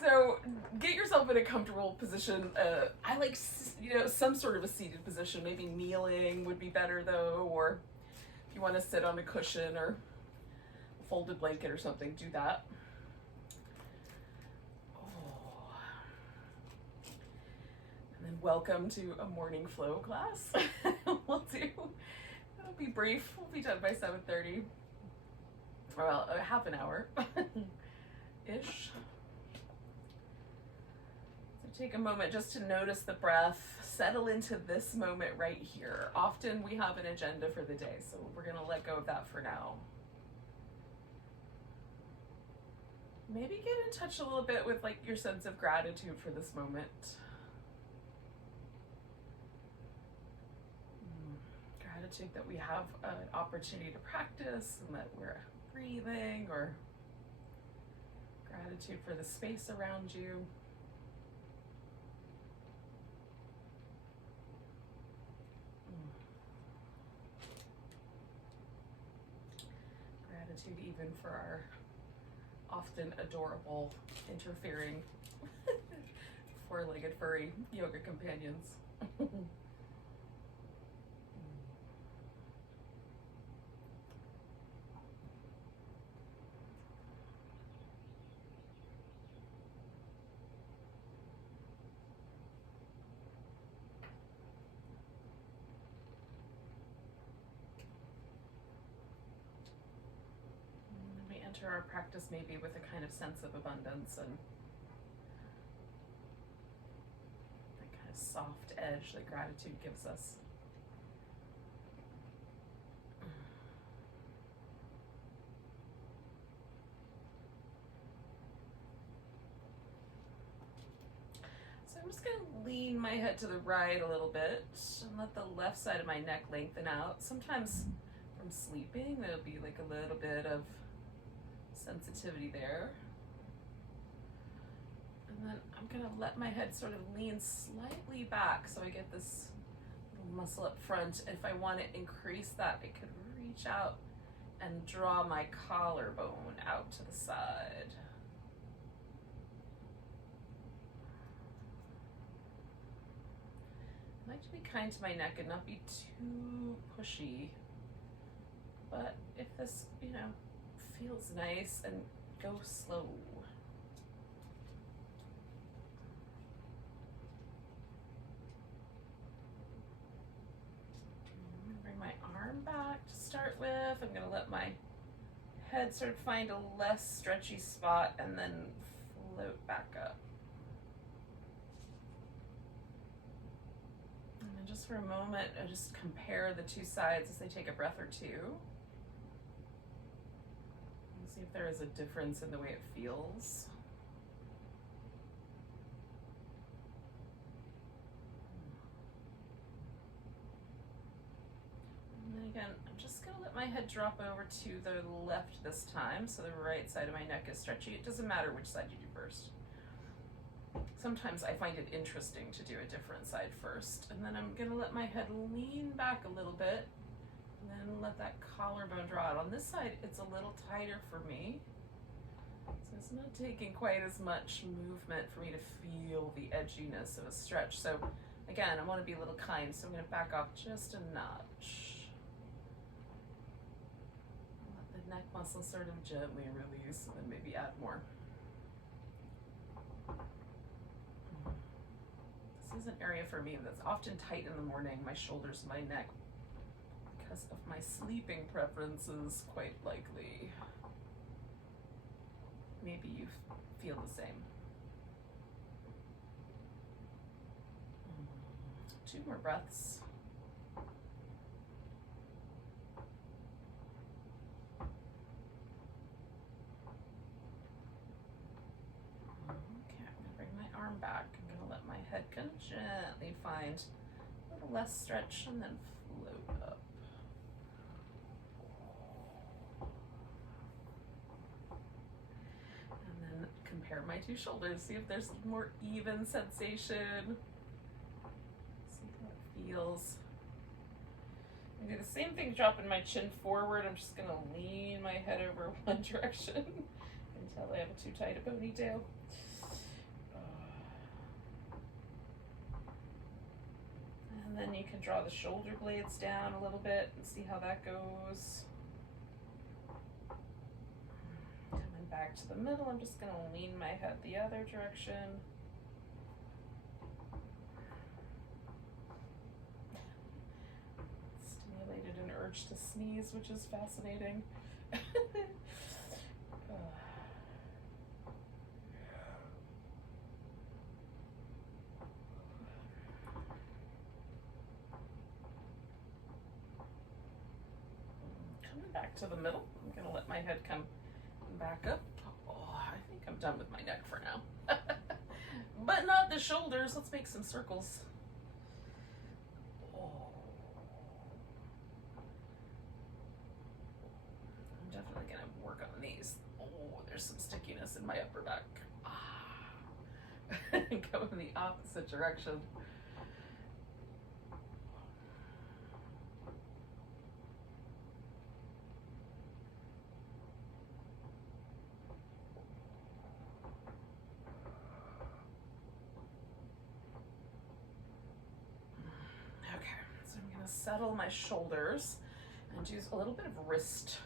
So get yourself in a comfortable position. I like, some sort of a seated position. Maybe kneeling would be better though, or if you want to sit on a cushion or a folded blanket or something, do that. Oh. And then welcome to a morning flow class. It'll be brief. We'll be done by 7:30. Well, half an hour ish. Take a moment just to notice the breath, settle into this moment right here. Often we have an agenda for the day, so we're going to let go of that for now. Maybe get in touch a little bit with like your sense of gratitude for this moment. Gratitude that we have an opportunity to practice and that we're breathing, or gratitude for the space around you. Gratitude even for our often adorable, interfering, four-legged furry yoga companions. Enter our practice maybe with a kind of sense of abundance and that kind of soft edge that gratitude gives us. So I'm just going to lean my head to the right a little bit and let the left side of my neck lengthen out. Sometimes from sleeping there'll be like a little bit of sensitivity there. And then I'm going to let my head sort of lean slightly back so I get this little muscle up front. If I want to increase that, I could reach out and draw my collarbone out to the side. I like to be kind to my neck and not be too pushy. But if this, feels nice, and go slow. Bring my arm back to start with. I'm going to let my head sort of find a less stretchy spot and then float back up. And then just for a moment, I just compare the two sides as I take a breath or two. See if there is a difference in the way it feels. And then again, I'm just going to let my head drop over to the left this time, so the right side of my neck is stretchy. It doesn't matter which side you do first. Sometimes I find it interesting to do a different side first. And then I'm going to let my head lean back a little bit. And then let that collarbone draw out. On this side, it's a little tighter for me. So it's not taking quite as much movement for me to feel the edginess of a stretch. So again, I want to be a little kind, so I'm going to back off just a notch. Let the neck muscle sort of gently release and then maybe add more. This is an area for me that's often tight in the morning, my shoulders, my neck, because of my sleeping preferences, quite likely. Maybe you feel the same. 2 more breaths. Okay, I'm going to bring my arm back. I'm going to let my head kind of gently find a little less stretch and then float up. Compare my 2 shoulders, see if there's more even sensation. See how it feels. I'm gonna do the same thing, dropping my chin forward. I'm just gonna lean my head over one direction until I have too tight a ponytail. then you can draw the shoulder blades down a little bit and see how that goes. Coming back to the middle, I'm just going to lean my head the other direction. Stimulated an urge to sneeze, which is fascinating. Back to the middle. I'm going to let my head come back up. Oh, I think I'm done with my neck for now. But not the shoulders. Let's make some circles. Oh. I'm definitely going to work on these. Oh, there's some stickiness in my upper back. Go in the opposite direction. Settle my shoulders and do a little bit of wrist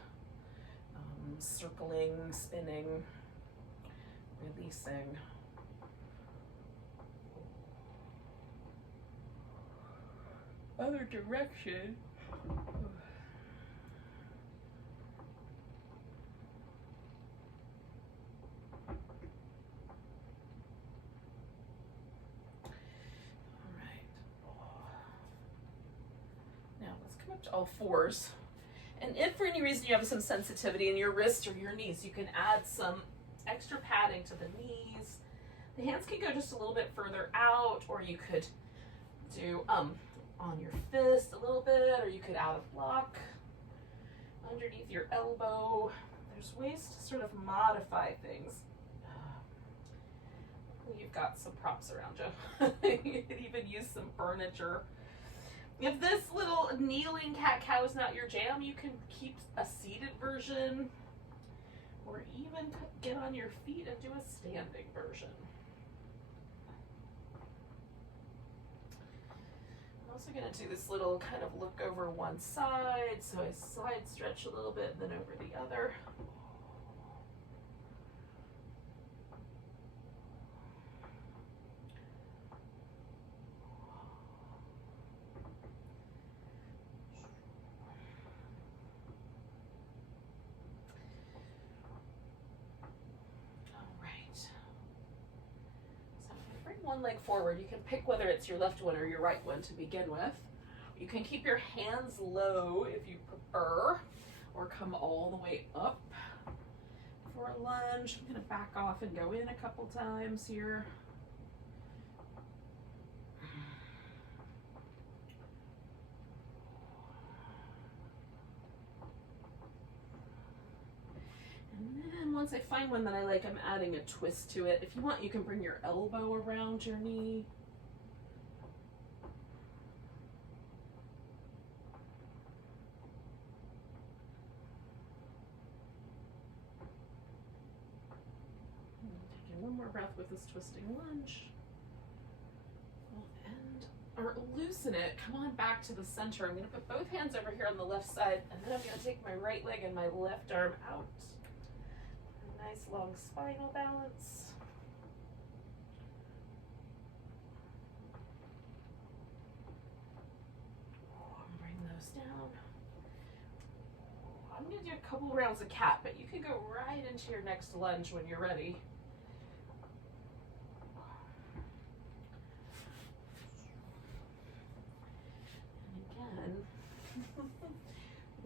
circling, spinning, releasing. Other direction. To all fours. And if for any reason you have some sensitivity in your wrist or your knees, you can add some extra padding to the knees. The hands can go just a little bit further out, or you could do on your fist a little bit, or you could out of block underneath your elbow. There's ways to sort of modify things. You've got some props around you. You could even use some furniture. If this little kneeling cat-cow is not your jam, you can keep a seated version, or even get on your feet and do a standing version. I'm also going to do this little kind of look over one side, so I side stretch a little bit, then over the other. One leg forward. You can pick whether it's your left one or your right one to begin with. You can keep your hands low if you prefer, or come all the way up for a lunge. I'm going to back off and go in a couple times here. And then once I find one that I like, I'm adding a twist to it. If you want, you can bring your elbow around your knee. Taking one more breath with this twisting lunge. Or loosen it. Come on back to the center. I'm going to put both hands over here on the left side, and then I'm going to take my right leg and my left arm out. A nice long spinal balance. Bring those down. I'm going to do a couple rounds of cat, but you can go right into your next lunge when you're ready.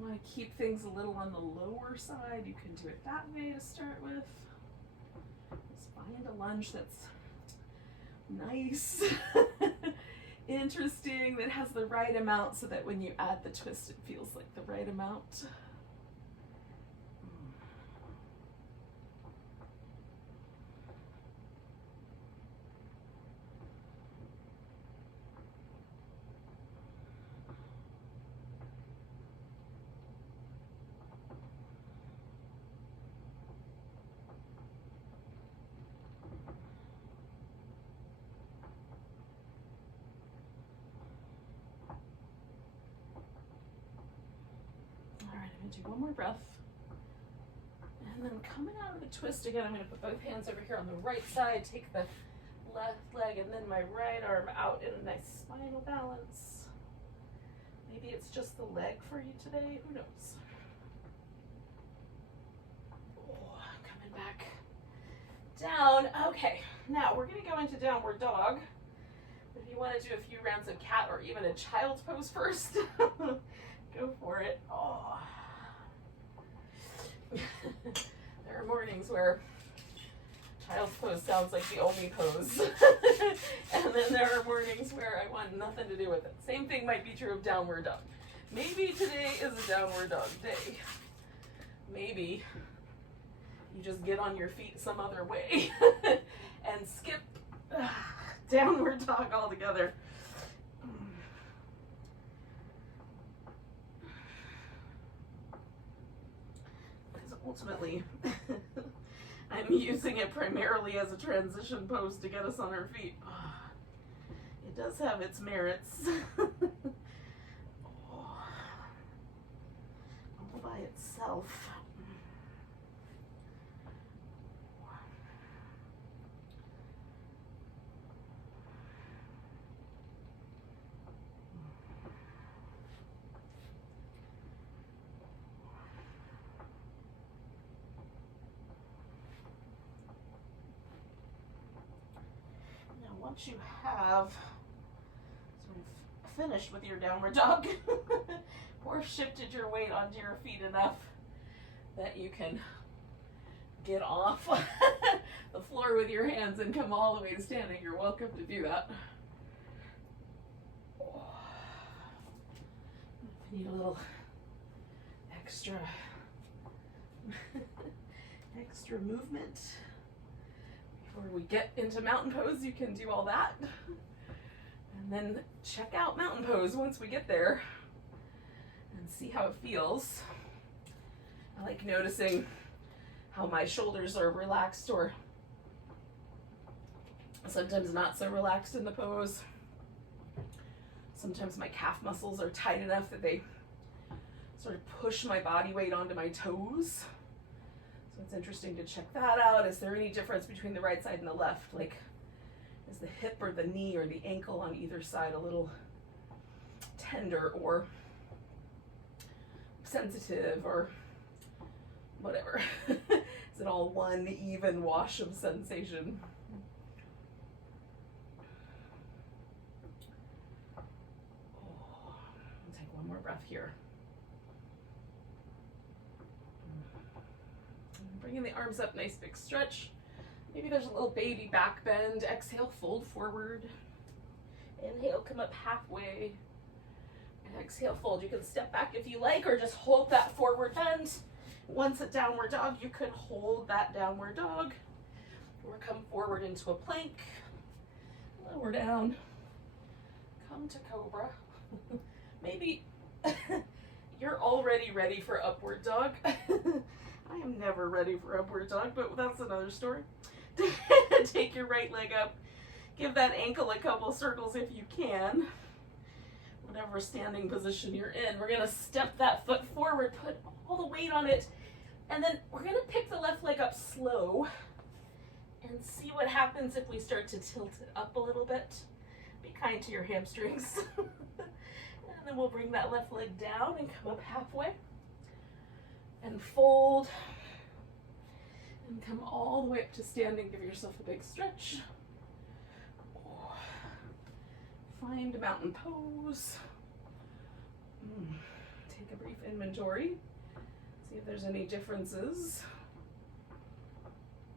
Want to keep things a little on the lower side, you can do it that way to start with. Just find a lunge that's nice, interesting, that has the right amount so that when you add the twist it feels like the right amount. gonna do one more breath. And then coming out of the twist again, I'm gonna put both hands over here on the right side, take the left leg and then my right arm out in a nice spinal balance. Maybe it's just the leg for you today, who knows? Oh, coming back down. Okay, now we're gonna go into downward dog. If you want to do a few rounds of cat or even a child's pose first, go for it. Oh. There are mornings where child's pose sounds like the only pose. And then there are mornings where I want nothing to do with it. Same thing might be true of downward dog. Maybe today is a downward dog day. Maybe you just get on your feet some other way and skip downward dog altogether. Because ultimately, I'm using it primarily as a transition pose to get us on our feet. It does have its merits. All by itself. Once you have sort of finished with your downward dog or shifted your weight onto your feet enough that you can get off the floor with your hands and come all the way to standing, you're welcome to do that. If you need a little extra movement before we get into mountain pose, you can do all that. And then check out mountain pose once we get there and see how it feels. I like noticing how my shoulders are relaxed or sometimes not so relaxed in the pose. Sometimes my calf muscles are tight enough that they sort of push my body weight onto my toes. So it's interesting to check that out. Is there any difference between the right side and the left? Like, is the hip or the knee or the ankle on either side a little tender or sensitive or whatever? Is it all one even wash of sensation? I'll take one more breath here. Bringing the arms up, nice big stretch. Maybe there's a little baby back bend. Exhale, fold forward. Inhale, come up halfway. And exhale, fold. You can step back if you like, or just hold that forward bend. Once at downward dog, you could hold that downward dog, or come forward into a plank. Lower down. Come to cobra. Maybe you're already ready for upward dog. I am never ready for upward dog, but that's another story. Take your right leg up. Give that ankle a couple circles if you can. Whatever standing position you're in. We're going to step that foot forward, put all the weight on it, and then we're going to pick the left leg up slow and see what happens if we start to tilt it up a little bit. Be kind to your hamstrings. And then we'll bring that left leg down and come up halfway. And fold, and come all the way up to standing. Give yourself a big stretch. Find mountain pose. Take a brief inventory. See if there's any differences.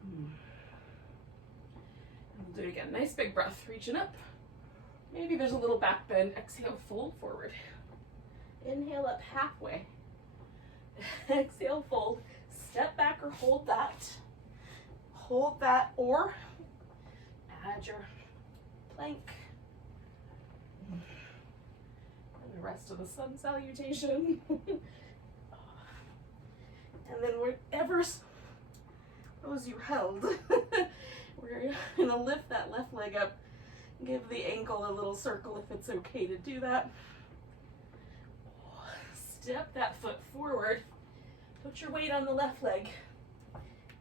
And we'll do it again. Nice big breath, reaching up. Maybe there's a little back bend. Exhale, fold forward. Inhale up halfway. Exhale, fold, step back or hold that. Hold that or add your plank. And the rest of the sun salutation. And then whatever pose you held, we're gonna lift that left leg up. Give the ankle a little circle if it's okay to do that. Step that foot forward Put your weight on the left leg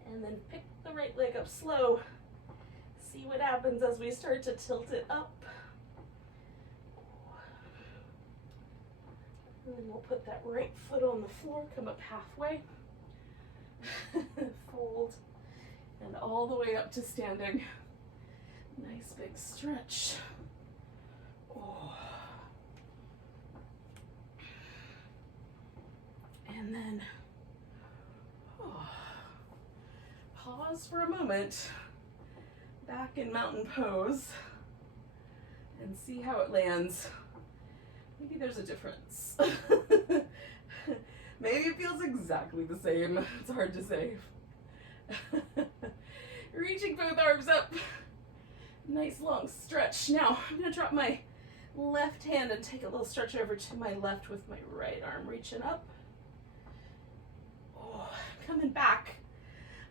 and then pick the right leg up slow. See what happens as we start to tilt it up. And then we'll put that right foot on the floor, come up halfway, fold, and all the way up to standing. Nice big stretch. Oh. And then pause for a moment, back in mountain pose, and see how it lands. Maybe there's a difference. Maybe it feels exactly the same. It's hard to say. Reaching both arms up. Nice long stretch. Now I'm going to drop my left hand and take a little stretch over to my left with my right arm, reaching up. Oh, coming back.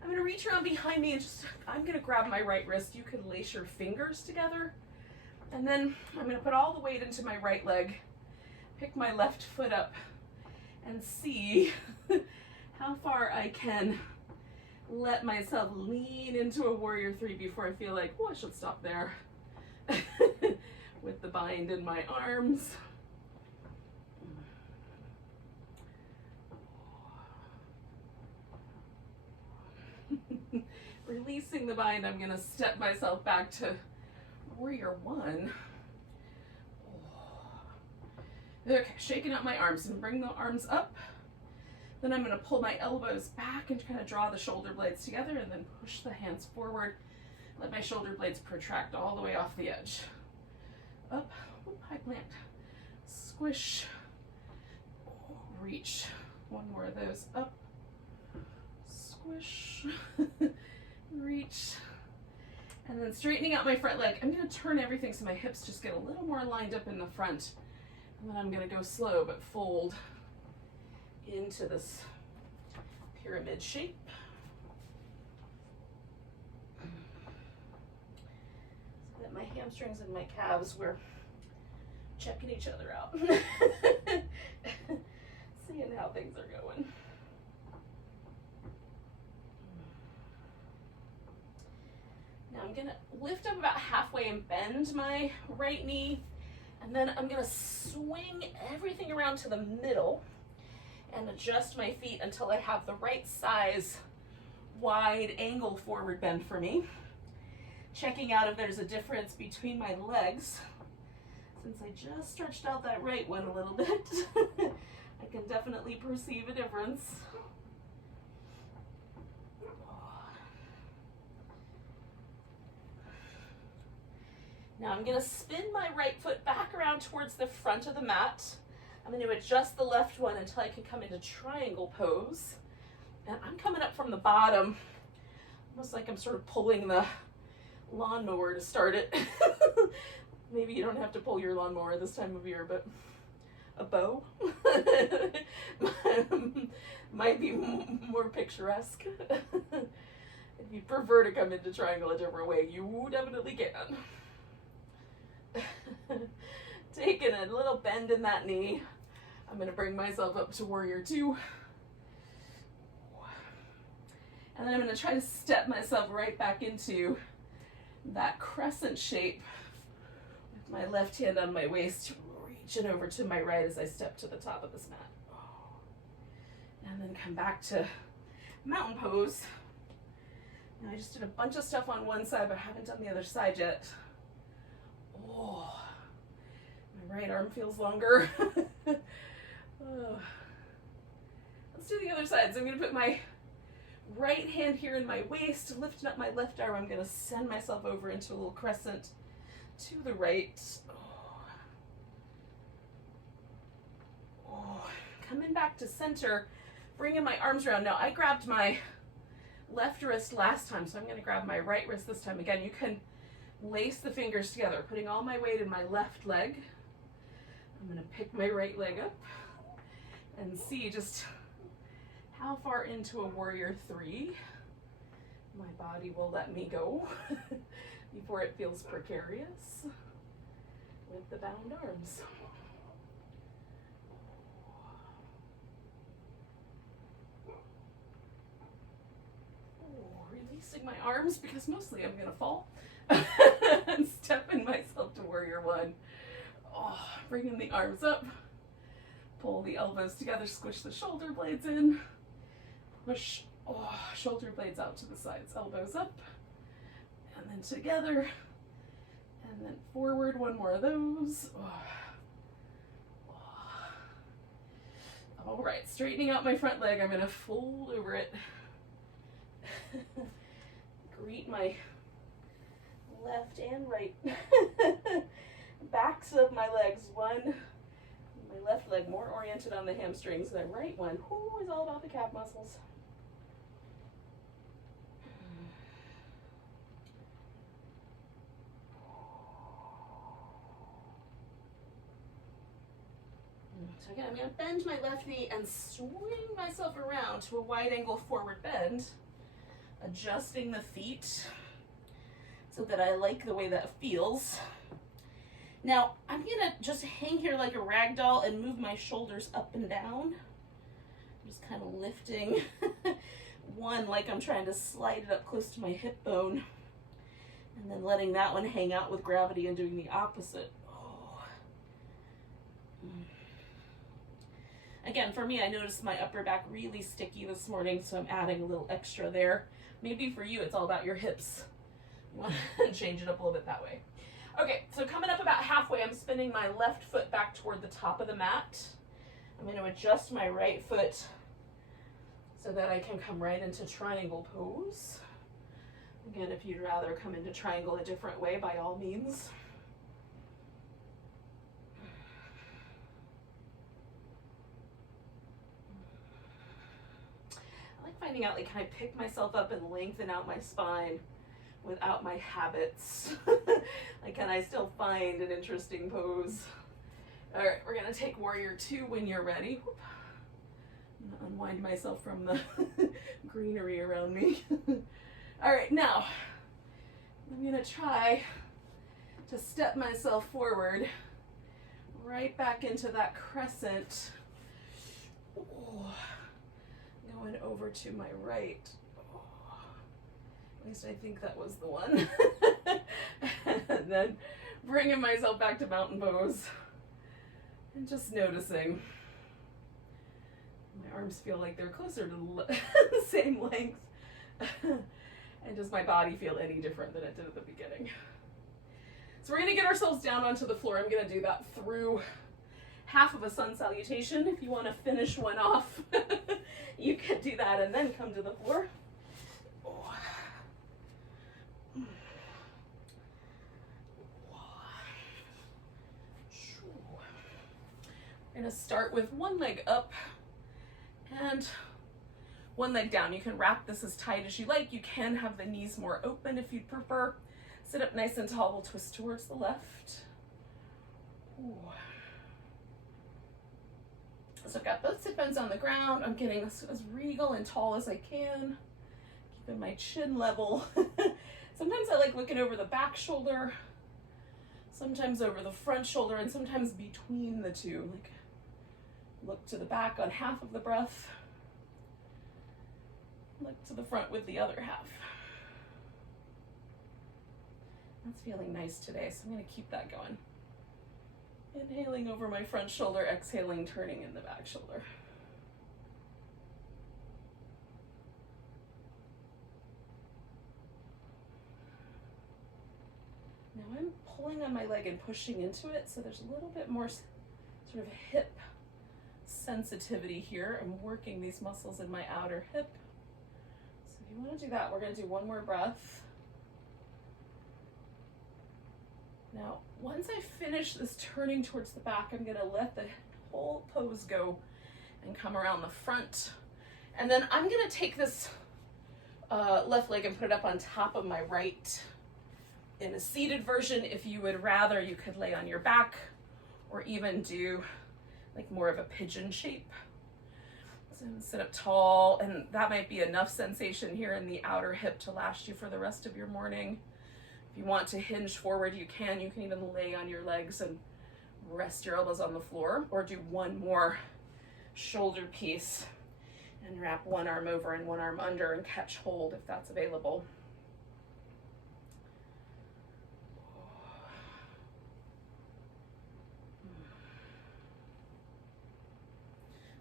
I'm going to reach around behind me and I'm going to grab my right wrist. You can lace your fingers together. And then I'm going to put all the weight into my right leg. Pick my left foot up and see how far I can let myself lean into a warrior three before I feel like, oh, I should stop there. With the bind in my arms. Releasing the bind, I'm going to step myself back to warrior one. Okay, shaking out my arms and bring the arms up. Then I'm going to pull my elbows back and kind of draw the shoulder blades together and then push the hands forward. Let my shoulder blades protract all the way off the edge. Up, high plant, squish, reach. One more of those, up, squish, reach. And then straightening out my front leg. I'm going to turn everything so my hips just get a little more lined up in the front. And then I'm going to go slow but fold into this pyramid shape. So that my hamstrings and my calves were checking each other out. Seeing how things are going. Now I'm going to lift up about halfway and bend my right knee. And then I'm going to swing everything around to the middle and adjust my feet until I have the right size wide angle forward bend for me. Checking out if there's a difference between my legs. Since I just stretched out that right one a little bit, I can definitely perceive a difference. Now I'm going to spin my right foot back around towards the front of the mat. I'm going to adjust the left one until I can come into triangle pose. And I'm coming up from the bottom, almost like I'm sort of pulling the lawnmower to start it. Maybe you don't have to pull your lawnmower this time of year, but a bow might be more picturesque. If you prefer to come into triangle a different way, you definitely can. Taking a little bend in that knee. I'm going to bring myself up to warrior two. And then I'm going to try to step myself right back into that crescent shape with my left hand on my waist, reaching over to my right as I step to the top of this mat. And then come back to mountain pose. Now I just did a bunch of stuff on one side, but I haven't done the other side yet. Oh, my right arm feels longer. Oh. Let's do the other side. So I'm going to put my right hand here in my waist, lifting up my left arm. I'm going to send myself over into a little crescent to the right. Oh. Coming back to center, bringing my arms around. Now I grabbed my left wrist last time, so I'm going to grab my right wrist this time. Again, you can lace the fingers together, putting all my weight in my left leg. I'm going to pick my right leg up and see just how far into a warrior three my body will let me go before it feels precarious with the bound arms. releasing my arms because mostly I'm gonna fall. And stepping myself to warrior one. Oh, bringing the arms up. Pull the elbows together, squish the shoulder blades in. Push shoulder blades out to the sides, elbows up. And then together. And then forward, one more of those. All right, straightening out my front leg. I'm going to fold over it. Greet my left and right backs of my legs. One, my left leg more oriented on the hamstrings. The right one, is all about the calf muscles. So again, I'm going to bend my left knee and swing myself around to a wide angle forward bend, adjusting the feet so that I like the way that feels. Now, I'm going to just hang here like a rag doll and move my shoulders up and down. Just kind of lifting one like I'm trying to slide it up close to my hip bone, and then letting that one hang out with gravity and doing the opposite. Again, for me, I noticed my upper back really sticky this morning, so I'm adding a little extra there. Maybe for you, it's all about your hips. You want to change it up a little bit that way. Okay, so coming up about halfway, I'm spinning my left foot back toward the top of the mat. I'm going to adjust my right foot so that I can come right into triangle pose. Again, if you'd rather come into triangle a different way, by all means. Finding out, like, can I pick myself up and lengthen out my spine without my habits? Like, can I still find an interesting pose? All right, we're gonna take warrior two when you're ready. I'm gonna unwind myself from the greenery around me. All right, now I'm gonna try to step myself forward right back into that crescent. Going over to my right. At least I think that was the one. And then bringing myself back to mountain pose and just noticing. My arms feel like they're closer to the same length. And does my body feel any different than it did at the beginning? So we're going to get ourselves down onto the floor. I'm going to do that through half of a sun salutation. If you want to finish one off, you can do that and then come to the floor. We're going to start with one leg up and one leg down. You can wrap this as tight as you like. You can have the knees more open if you'd prefer. Sit up nice and tall. We'll twist towards the left. Ooh. So I've got both sit bones on the ground. I'm getting as regal and tall as I can. Keeping my chin level. Sometimes I like looking over the back shoulder. Sometimes over the front shoulder, and sometimes between the two. Like, look to the back on half of the breath. Look to the front with the other half. That's feeling nice today, so I'm going to keep that going. Inhaling over my front shoulder, exhaling, turning in the back shoulder. Now I'm pulling on my leg and pushing into it, so there's a little bit more sort of hip sensitivity here. I'm working these muscles in my outer hip. So if you want to do that, we're going to do one more breath. Now, once I finish this turning towards the back, I'm going to let the whole pose go and come around the front. And then I'm going to take this left leg and put it up on top of my right. In a seated version, if you would rather, you could lay on your back or even do like more of a pigeon shape. So sit up tall, and that might be enough sensation here in the outer hip to last you for the rest of your morning. If you want to hinge forward, you can. You can even lay on your legs and rest your elbows on the floor, or do one more shoulder piece And wrap one arm over and one arm under and catch hold if that's available.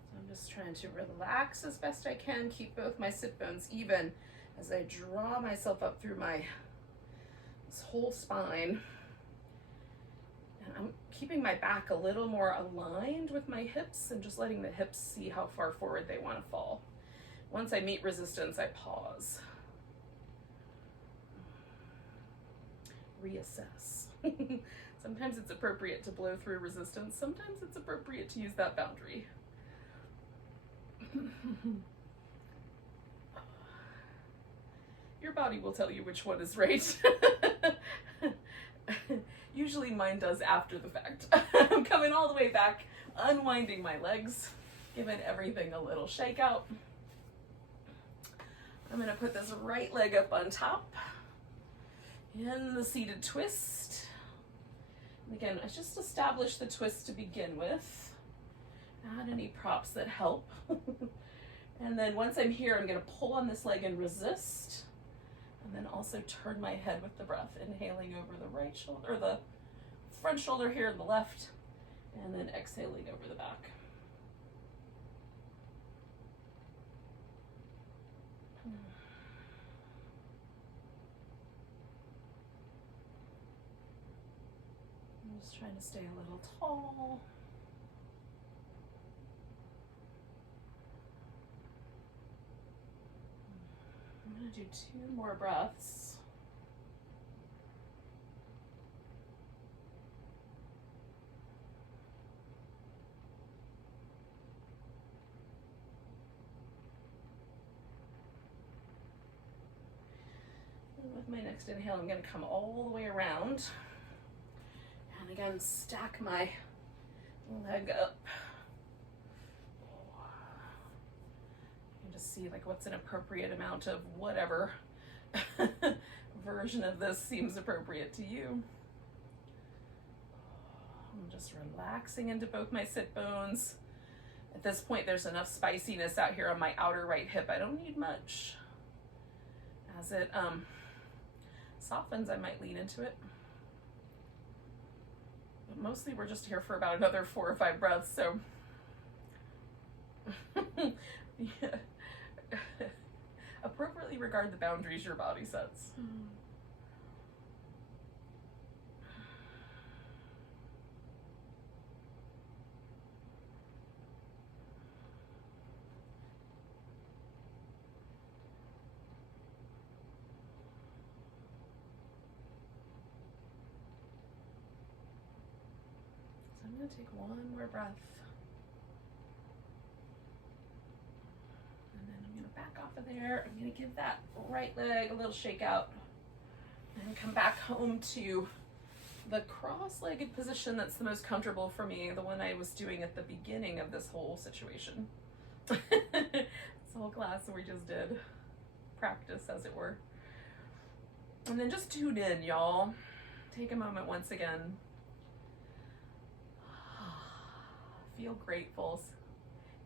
So I'm just trying to relax as best I can, keep both my sit bones even as I draw myself up through this whole spine. And I'm keeping my back a little more aligned with my hips and just letting the hips see how far forward they want to fall. Once I meet resistance, I pause. Reassess. Sometimes it's appropriate to blow through resistance. Sometimes it's appropriate to use that boundary. Your body will tell you which one is right. Usually mine does after the fact. I'm coming all the way back, unwinding my legs, giving everything a little shake out. I'm gonna put this right leg up on top in the seated twist. And again, I just established the twist to begin with. Add any props that help. And then once I'm here, I'm gonna pull on this leg and resist. And then also turn my head with the breath, inhaling over the right shoulder, or the front shoulder here and the left, and then exhaling over the back. I'm just trying to stay a little tall. I'm going to do 2 more breaths. And with my next inhale, I'm going to come all the way around. And again, stack my leg up. See like what's an appropriate amount of whatever version of this seems appropriate to you. I'm just relaxing into both my sit bones. At this point, there's enough spiciness out here on my outer right hip. I don't need much. As it softens, I might lean into it. But mostly we're just here for about another 4 or 5 breaths, so yeah. Appropriately regard the boundaries your body sets. So I'm going to take one more breath. Back off of there. I'm going to give that right leg a little shake out and come back home to the cross-legged position that's the most comfortable for me, the one I was doing at the beginning of this whole situation. This whole class we just did, practice as it were. And then just tune in, y'all. Take a moment once again. Feel grateful.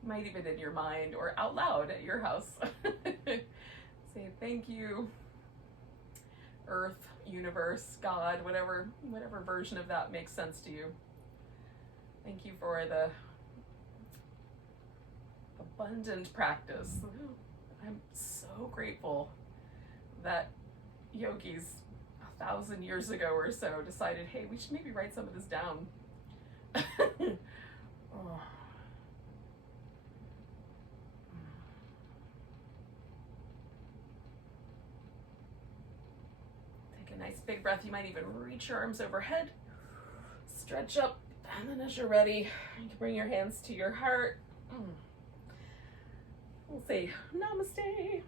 Might even in your mind or out loud at your house. Say thank you, Earth, universe, God, whatever version of that makes sense to you. Thank you for the abundant practice. I'm so grateful that yogis 1,000 years ago or so decided, hey, we should maybe write some of this down. Oh. Nice big breath. You might even reach your arms overhead, stretch up, and then as you're ready, you can bring your hands to your heart. We'll say Namaste.